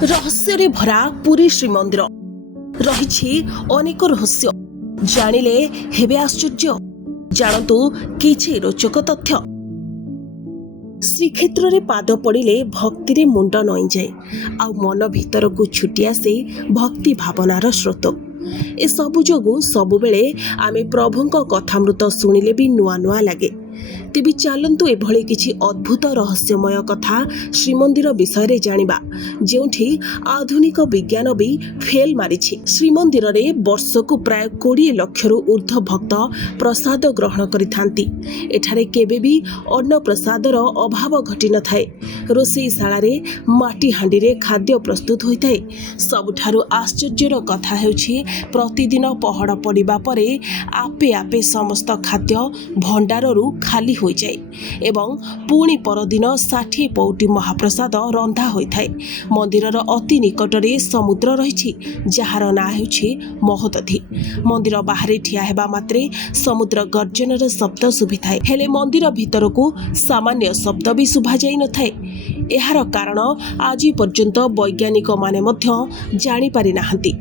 रहस्ୟରେ भरा पुरी श्रीमंदिर रही अनेक रहस्य जानिले हेबे आश्चर्य। जानतु किछि रोचक तथ्य। श्रीक्षेत्र रे पाद पड़िले भक्ति रे मुंड नई जाए आ मन भीतर को छुटी आसे भक्ति भावनार स्रोत। ए सबु जोगु सबु बेले आमे प्रभुंक कथामृत सुनिले भी नुआ नुआ लागे। तेबे चलंतु एभली किछि अद्भुत रहस्यमय कथा श्रीमंदिर विषय जानिबा जेउठी आधुनिक विज्ञान भी फेल मारिछि। श्रीमंदिर रे वर्षकु प्राय 20 लाख रु ऊर्ध्व भक्त प्रसाद ग्रहण करिथांती। एठारे केबे भी अन्न प्रसादर अभाव घटी न थाए। रोषेईशाला रे माटी हांडी रे खाद्य प्रस्तुत होइथाए। सबुठारु आश्चर्यर कथा हेउछि प्रतिदिन पहड़ पड़िबा परे आपे आपे समस्त खाद्य भंडाररु खाली हो जाए एवं पुणी परदिन 60 पौटी महाप्रसाद रंधा होइथाए। मंदिरर अति निकटरे समुद्र रहिछि जहार ना हेउछि महोदधि। मंदिर बाहरे ठिया हेबा मात्रे समुद्र गर्जनर शब्द सुभिथाए, हेले मंदिर भितरकू सामान्य शब्द भी सुभा जाई नथाए। एहार कारण आज पर्यंत वैज्ञानिक माने मध्य जानि पारि नाहंती।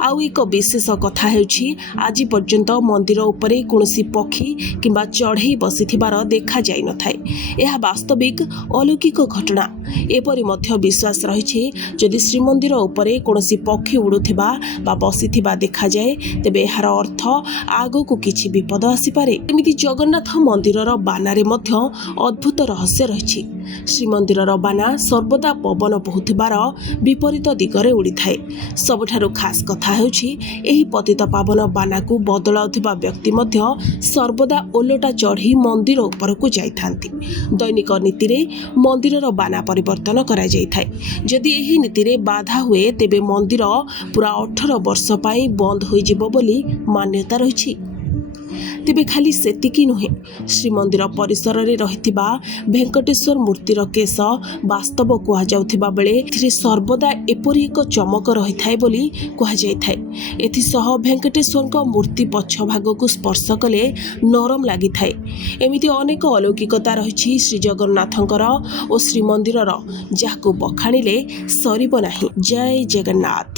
आउ एक विशेष कथा हेउछि आज पर्यंत मंदिर उपरे कोनोसी पक्षी किंबा चढ़ई बसिथिबार देखा जाई नथाए। एहा वास्तविक अलौकिक घटना। एपरि मध्य विश्वास रहिछि जदि श्रीमंदिर उपरे कोनोसी पक्षी उडुथिबा बा बसिथिबा देखा जाए तेबे एहार अर्थ आगो किछि विपद आसी पारे। एमिति जगन्नाथ मंदिरर बानारे मध्य अद्भुत रहस्य रहिछि। श्रीमंदिरर बाना सर्वदा पवन बहुथिबार विपरीत दिगरे उड़िथाए। सबठारु खास कथा हेउछि एही पतित पावन बानाकू बदलाउथिबा व्यक्ति मध्य सर्वदा ओलटा चढ़ी मंदिर उपरकू जाइथांती। दैनिक नीति रे मंदिरर बाना परिवर्तन करा जाइथाए। जदि एही नीति रे बाधा हुए तेबे मंदिर पूरा 18 वर्ष पाई बंद होई जिवो बोली मान्यता रहिछि। तेबे खाली सेतिकी नुहे, श्रीमंदिर परिसर रे रहिथिबा भेंकटेश्वर मूर्तिर केश वास्तव कुहा जाउथिबा बेले एथिरे सर्वदा एपरि एक चमक रहिथाए बोली कुहा जाइथाए। एथिसह भेंकटेश्वरक मूर्ति पछ भागकू स्पर्श कले नरम लागिथाए। एमिति अनेक अलौकिकता रहिछि श्री जगन्नाथंकर ओ श्रीमंदिरर, जाहाकू बखाणिले सरिब नाही। जय जगन्नाथ।